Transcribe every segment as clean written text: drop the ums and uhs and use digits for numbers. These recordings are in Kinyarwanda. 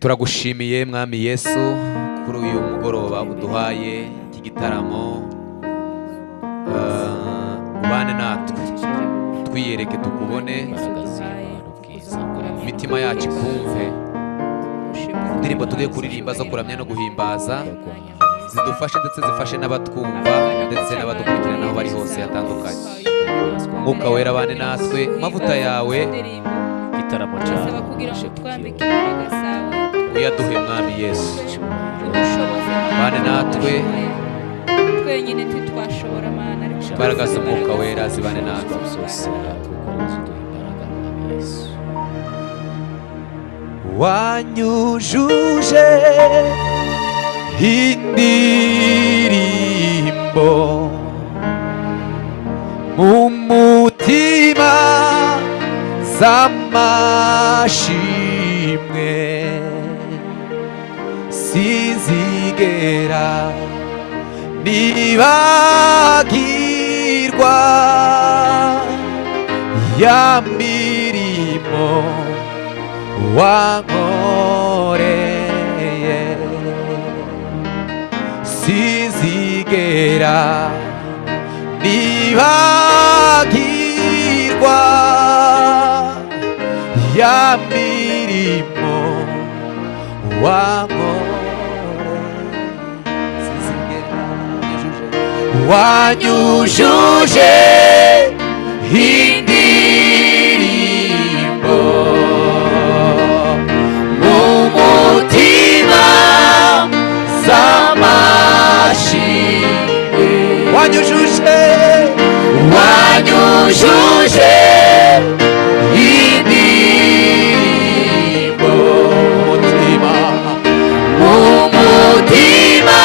turagushimiye mwami Yesu kuri uyu mugoroba uduhaye iki gitaramo, ubane natwe twiyereke tukubone, imitima yacu ikumve, indirimbo tugiye kuririmba zo kuramya no guhimbaza zidufashe ndetse zifashe n'abatwumva ndetse n'abadukurikirana aho bari hose hatandukanye. Mwuka wera abane natwe, amavuta yawe igitaramo cyawe uyaduhe mwami Yesu, abane natwe, twenyine ntitwashobora mana, imbaraga z'umwuka wera zibane natwe. Wanyujuje indirimbo mu mutima z'amashimwe, sinzigera nibagirwa ya mirimo wankoreye, sinzigera nibagirwa ya mirimo wankoreye, wanyujuje indirimbo mu mutima z'amashimwe, wanyujuje indirimbo mu mutima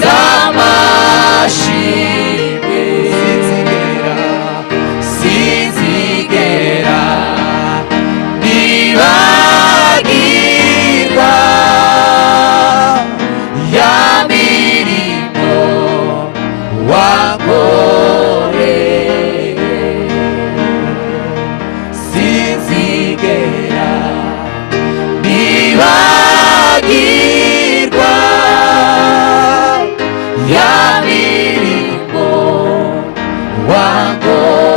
z'amashimwe, sinzigera nibagirwa ya mirimo wankoreye, sinzigera nibagirwa ya mirimo wankoreye,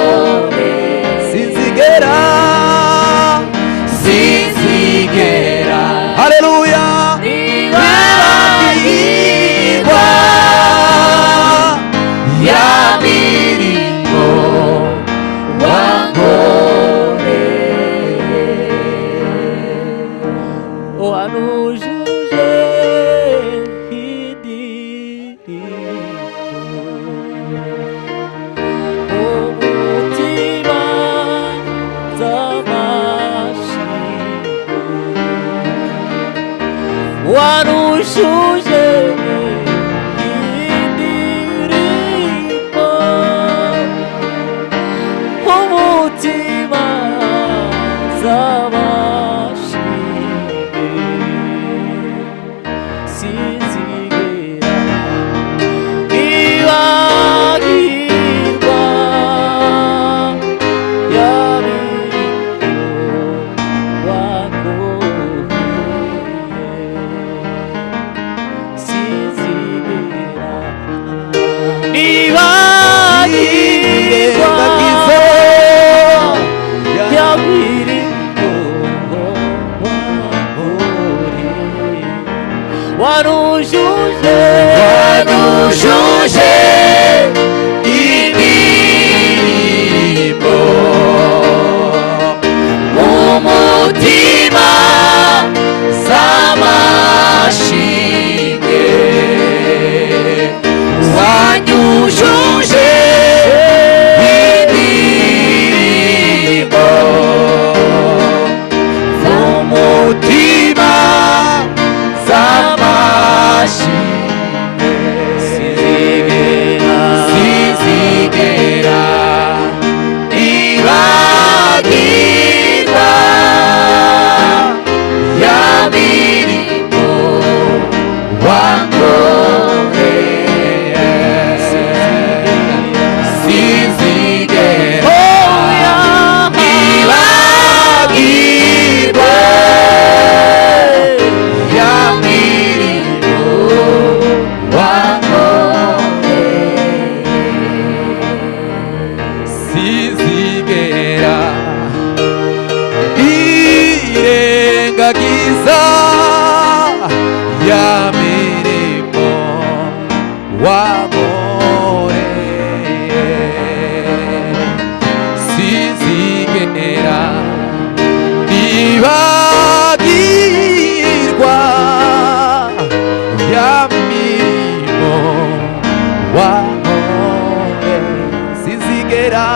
sinzigera, haleluya, nibagirwa ya mirimo wankoreye. wanujuje indirimbo umutima z'amashimwe, wanujuje indirimbo umutima z'amashimwe, sinzigera nibagirwa ya mirimo wankoreye, sinzigera nibagirwa ya mirimo wankoreye, wanujuje indirimbo mu mutima z'amashimwe, wanyujuje indirimbo mu mutima z'amashimwe, nibagiza ya mirimo wankoreye, sinzigera nibagirwa ya mirimo wankoreye, sinzigera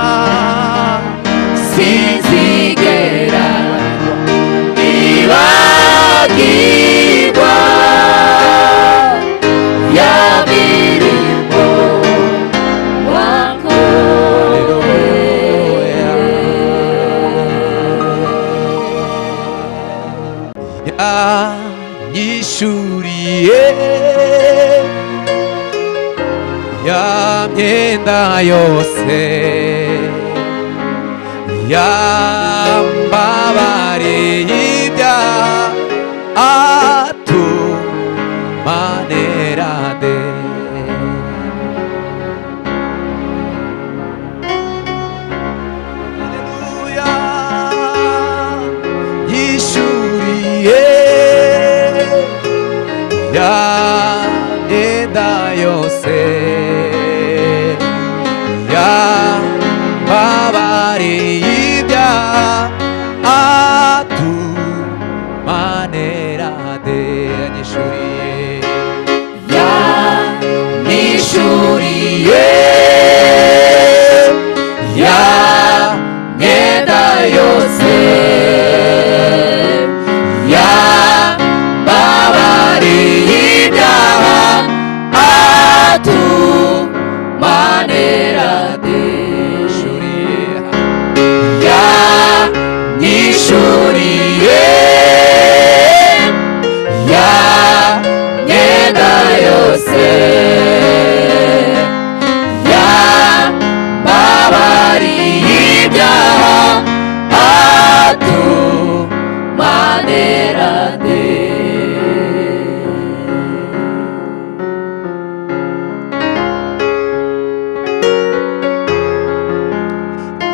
nibagirwa ya mirimo wankoreye. Yanyishuriye ya myenda yose, yambabariye ibyaha atumanerade. Haleluya, yishuriye ya myenda yose, yambabariye ibyaha atumanerade. Yanyishuriye ya myenda yose, yambabariye ibyaha atumanerade. Yanyishuriye ya myenda yose, yambabariye ibyaha atumanerade.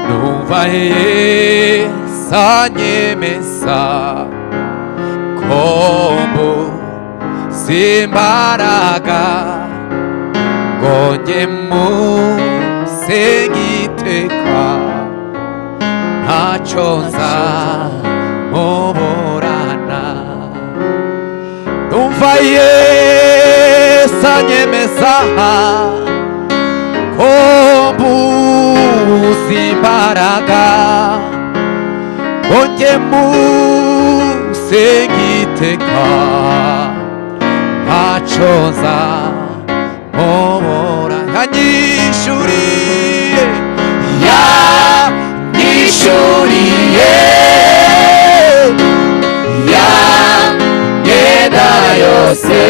Numva Yesu anyemeza ko mbuze imbaraga ngo njye musenge iteka, ntacyo nzamuburana. Numva Yesu anyemeza ko mbuze imbaraga ngo njye musenge iteka, ntacyo nzamubura. Yanyishuriye ya myenda yose,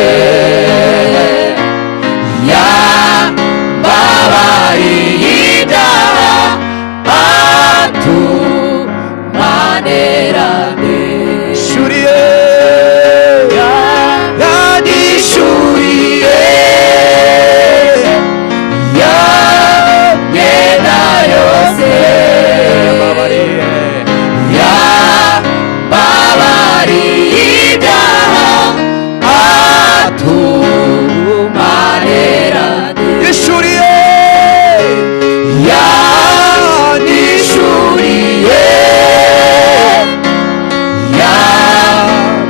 yambabariye ibyaha atumanerade. Yanyishuriye ya myenda yose, yambabariye ibyaha atumanerade. Yanyishuriye ya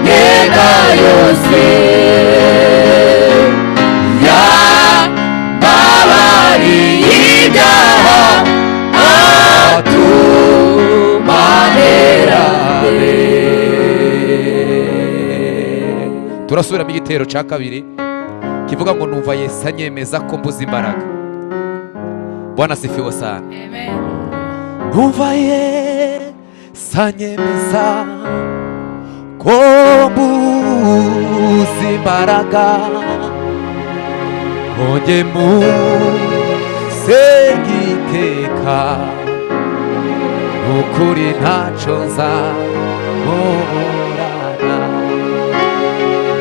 myenda yose, yambabariye ibyaha atumanerade. Turasubiramo igitero cya kabiri kivuga ngo numva Yesu anyemeza ko mbuze imbaraga. Bwana asifiwe sana. Amen. Numva Yesu anyemeza ko mbuze imbaraga ngo njye musenge iteka, nukuri ntacyo nzamuburana,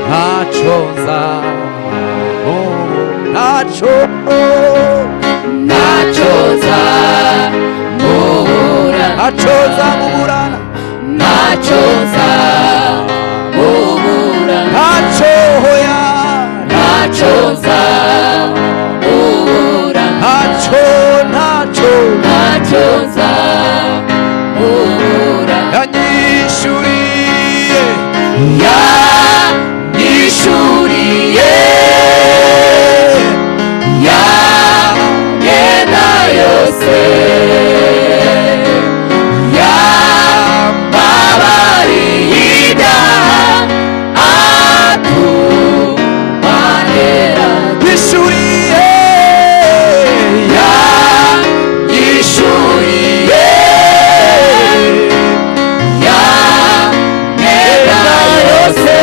ntacyo nzamuburana, ntacyo nzamuburana, ntacyo nzamuburana, yanyishuriye ya myenda yose yambabariye ibyaha atumanira yishuriye yanyishuriye ya myenda yose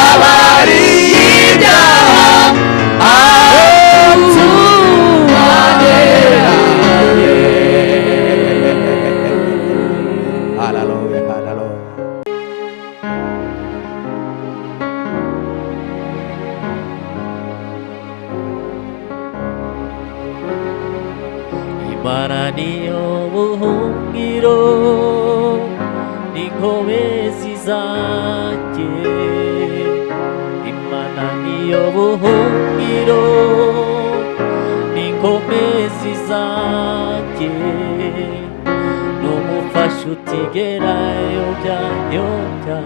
yambabariye ibyaha atumanira Hallelujah, hallelujah. Imana niyo buhungiro n'inkomezi zanjye Imana niyo buhungiro n'inkomezi zanjye n'umufasha utigerayo byanyobya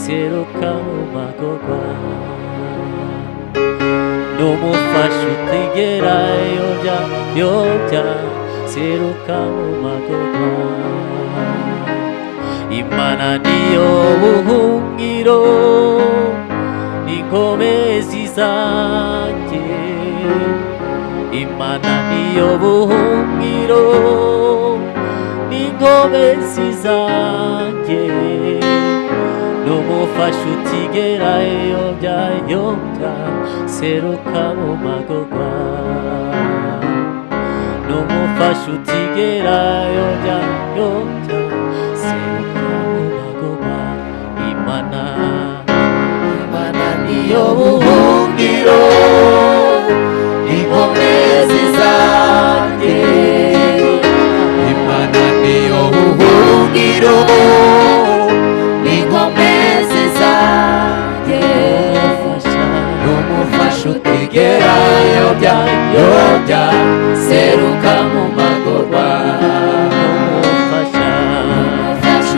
seruka mu magorwa n'umufasha utigerayo byanyobya seruka mu magorwa Imana niyo buhungiro n'inkomezi zanjye Imana niyo buhungiro n'inkomezi zanjye n'umufasha utigerayo byanyobya seruka mu magorwa n'umufasha utigerayo byanyobya seruka mu magorwa Imana niyo buhungiro n'inkomezi zanjye Imana niyo buhungiro n'inkomezi zanjye n'umufasha utigerayo byanyobya seruka mu magorwa n'umufasha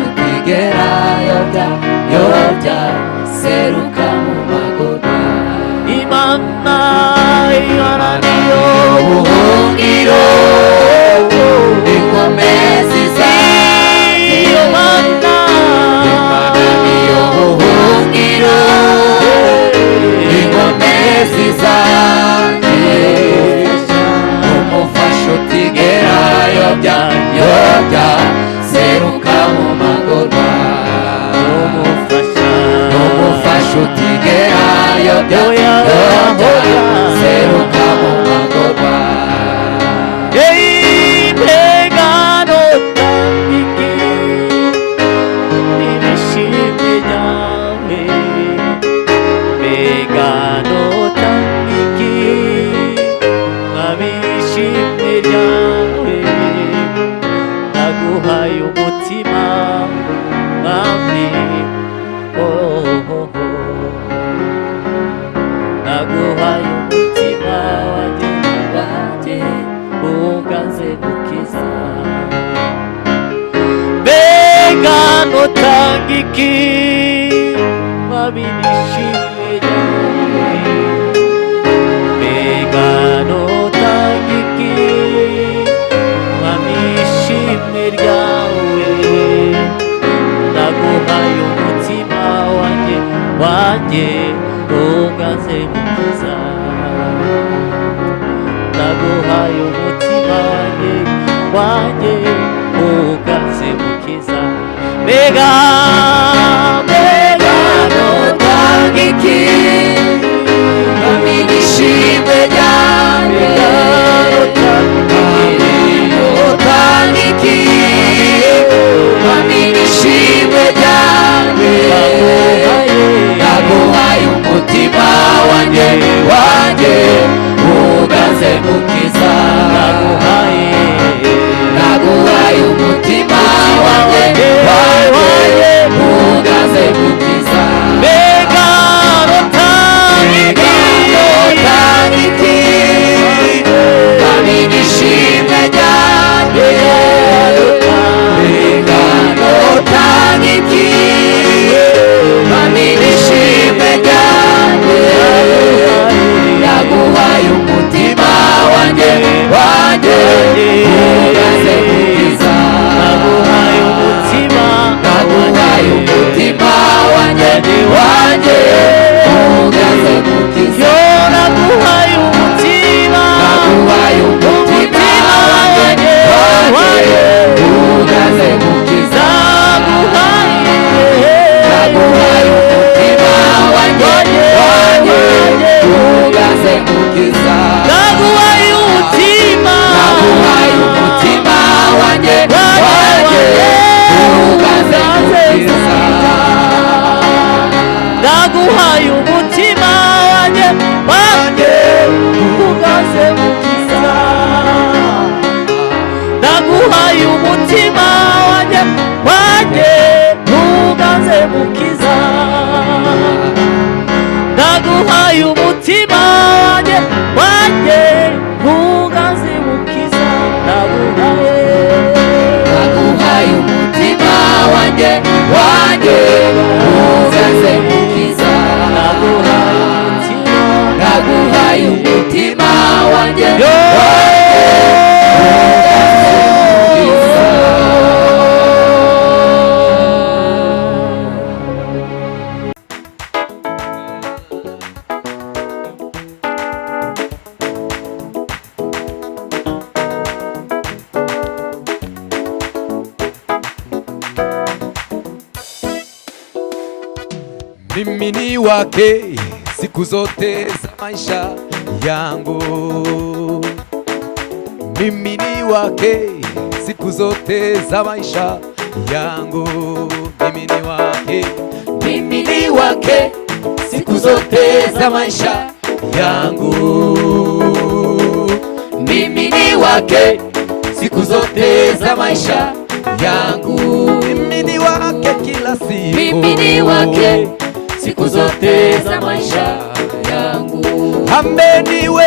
utigerayo byanyobya seruka mu magorwa Imana niyo buhungiro n'inkomezi zanjye Imana niyo buhungiro n'inkomezi zanjye umufasha utigerayo byanyobya seruka mu magorwa n'umufasha utigerayo byanyobya seruka mu magorwa naguhaye umutima wanjye mimi ni wake siku zote za maisha yangu. Mimi ni wake siku zote za maisha yangu. Mimi ni wake, mimi ni wake siku zote za maisha yangu. Mimi ni wake siku zote za maisha yangu. Mimi ni wake kila siku. Mimi ni wake siku zote za maisha yangu. Ameniweka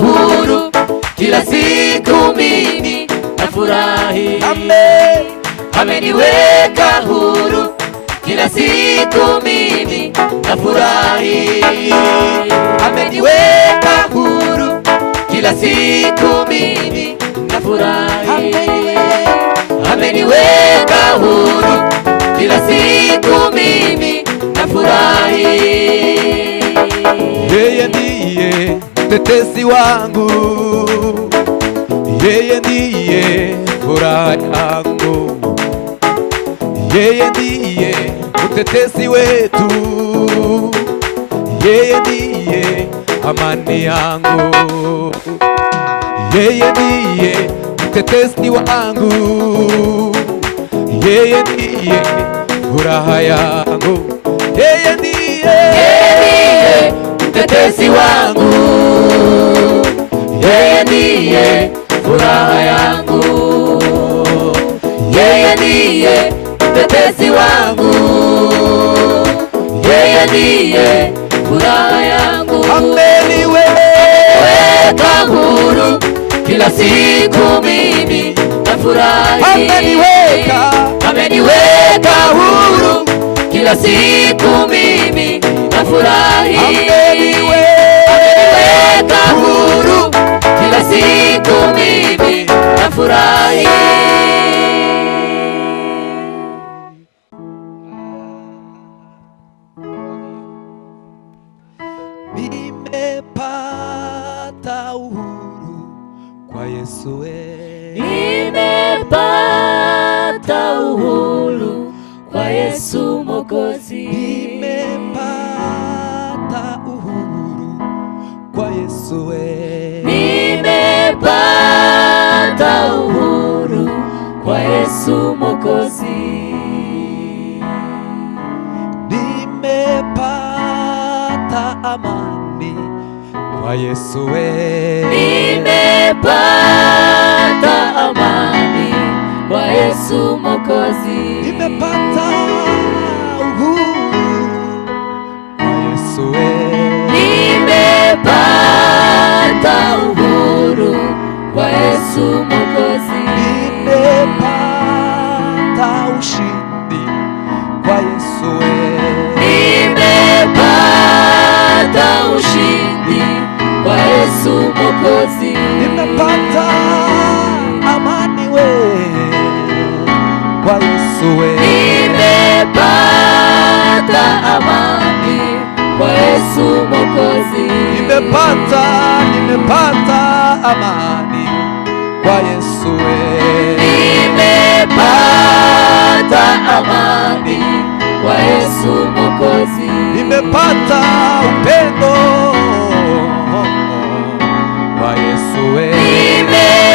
huru kila siku, mimi nafurahi. Ameniweka huru kila siku, mimi nafurahi. Ameniweka huru kila siku, mimi nafurahi. Ameniweka huru kila siku, mimi nafurahi. Yeye ndiye mtetezi wangu, yeye ndiye furaha yangu, yeye ndiye mtetezi wetu, yeye ndiye amani yangu, yeye ndiye mtetezi wangu, yeye ndiye furaha yangu, yeye ndiye mtetezi wangu, yeye ndiye furaha yangu, yeye ndiye mtetezi wangu, yeye ndiye furaha yangu. Ameniweka huru kila siku, mimi nafurahi. Ameniweka huru kila siku, mimi nafurahi. Ameniweka huru kila siku, mimi nafurahi. Nimepata uhuru kwa Yesu, nimepata uhuru kwa Yesu Mwokozi. Nimepata uhuru kwa Yesu, nimepata uhuru kwa Yesu Mwokozi. Nimepata amani kwa Yesu, nimepata amani kwa Yesu Mwokozi. nimepata uhuru kwa Yesu, nimepata uhuru kwa Yesu Mwokozi. nimepata ushindi kwa Yesu, nimepata ushindi kwa Yesu Mwokozi. nimepata amani kwa Yesu, nimepata amani kwa Yesu Mwokozi. nimepata amani kwa Yesu, nimepata amani kwa Yesu Mwokozi. nimepata upendo kwa Yesu,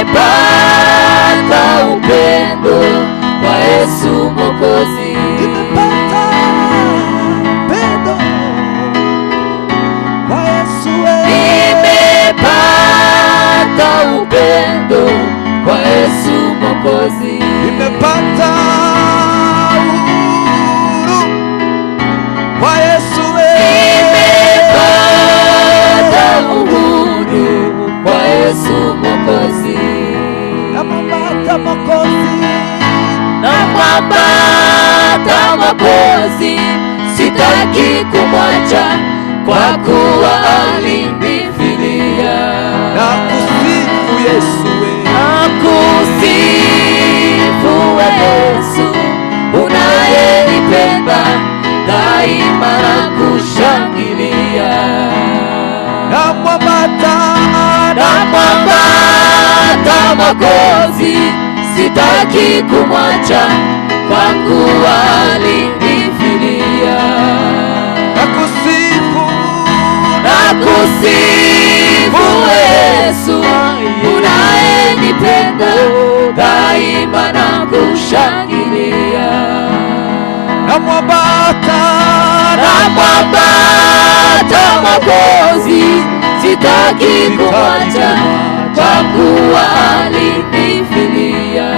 nimepata upendo kwa Yesu Mwokozi. nimepata upendo kwa Yesu, nimepata upendo kwa Yesu Mwokozi. nimepata uhuru kwa Yesu, nimepata uhuru kwa Yesu Mwokozi. namwambata Mwokozi, namwambata Mwokozi, sitaki kumwacha kwa kuwa alinifilia. nakusifu Yesu, nakusifu Yesu, unayenipenda daima nakushangilia. namwambata Mwokozi, sitaki kumwacha kwa kuwa alinifilia. nakusifu Yesu, unayenipenda daima nakushangilia. Namwambata Mwokozi, sitaki kumwacha kwa kuwa alinifilia.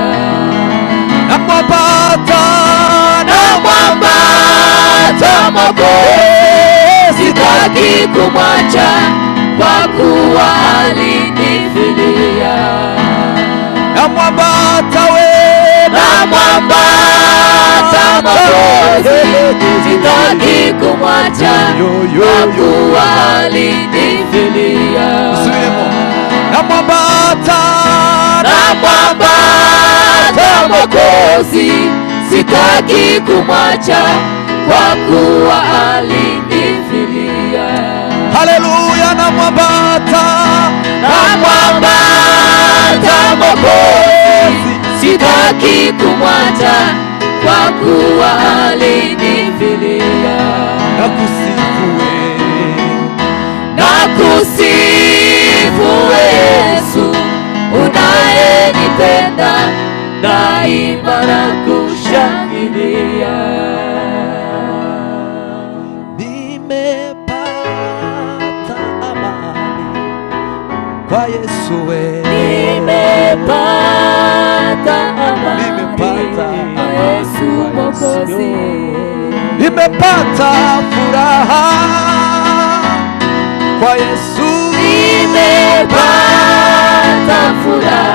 Namwambata Mwokozi, sitaki kumwacha kwa kuwa alinifilia. Namwambata Mwokozi, sitaki kumwacha kwa kuwa alinifilia. Namwambata Mwokozi, sitaki kumwacha kwa kuwa alinifilia. Haleluya. Namwambata Mwokozi, sitaki kumwacha kwa kuwa alinifilia. Nakusifu Yesu, unayenipenda daima nakushangilia. Nimepata amani kwa Yesu Nimepata amani kwa Yesu Mwokozi. Nimepata furaha kwa Yesu. Nimepata furaha